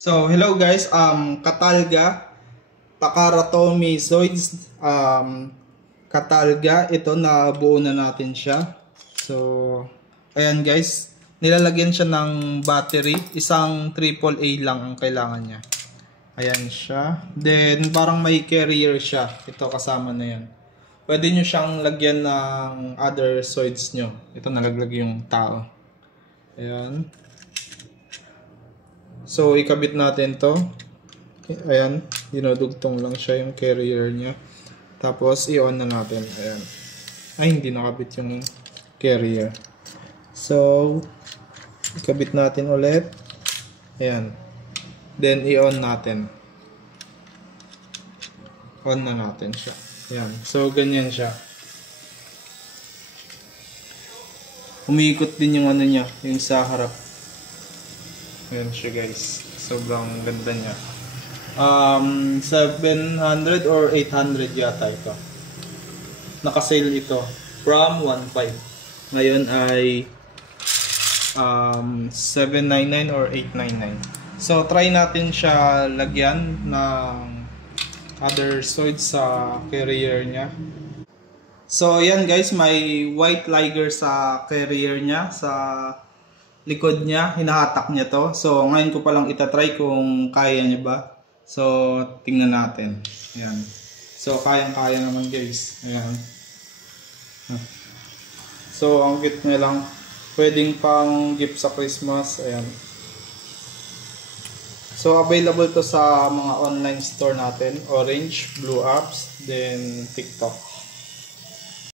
So, hello guys, Catalga, Takara Zoids, Catalga, ito na buo na natin siya. So, ayan guys, nilalagyan siya ng battery, isang AAA lang ang kailangan niya. Ayan siya. Then, parang may carrier siya, ito kasama na yan. Pwede nyo siyang lagyan ng other Zoids nyo. Ito nalaglag yung tao. Ayan. So, ikabit natin to. Ayan, dinudugtong lang siya yung carrier niya. Tapos, i-on na natin. Ayan. Ay, hindi nakabit yung carrier. So, ikabit natin ulit. Ayan. Then, i-on natin. On na natin siya. Ayan. So, ganyan siya. Umiikot din yung ano niya, yung sa harap. Ayan siya guys. Sobrang ganda niya. 700 or 800 yata ito. Naka-sale ito. From 1.5. Ngayon ay 799 or 899. So try natin siya lagyan ng other Zoids sa carrier niya. So ayan guys, may white liger sa carrier niya, sa likod niya, hinahatak niya to. So ngayon ko palang itatry kung kaya niya ba. So tingnan natin. Ayan. So kayang-kaya naman guys. Ayan. So ang cute niya lang. Pwedeng pang gift sa Christmas. Ayan. So available to sa mga online store natin. Orange, Blue Apps, then TikTok.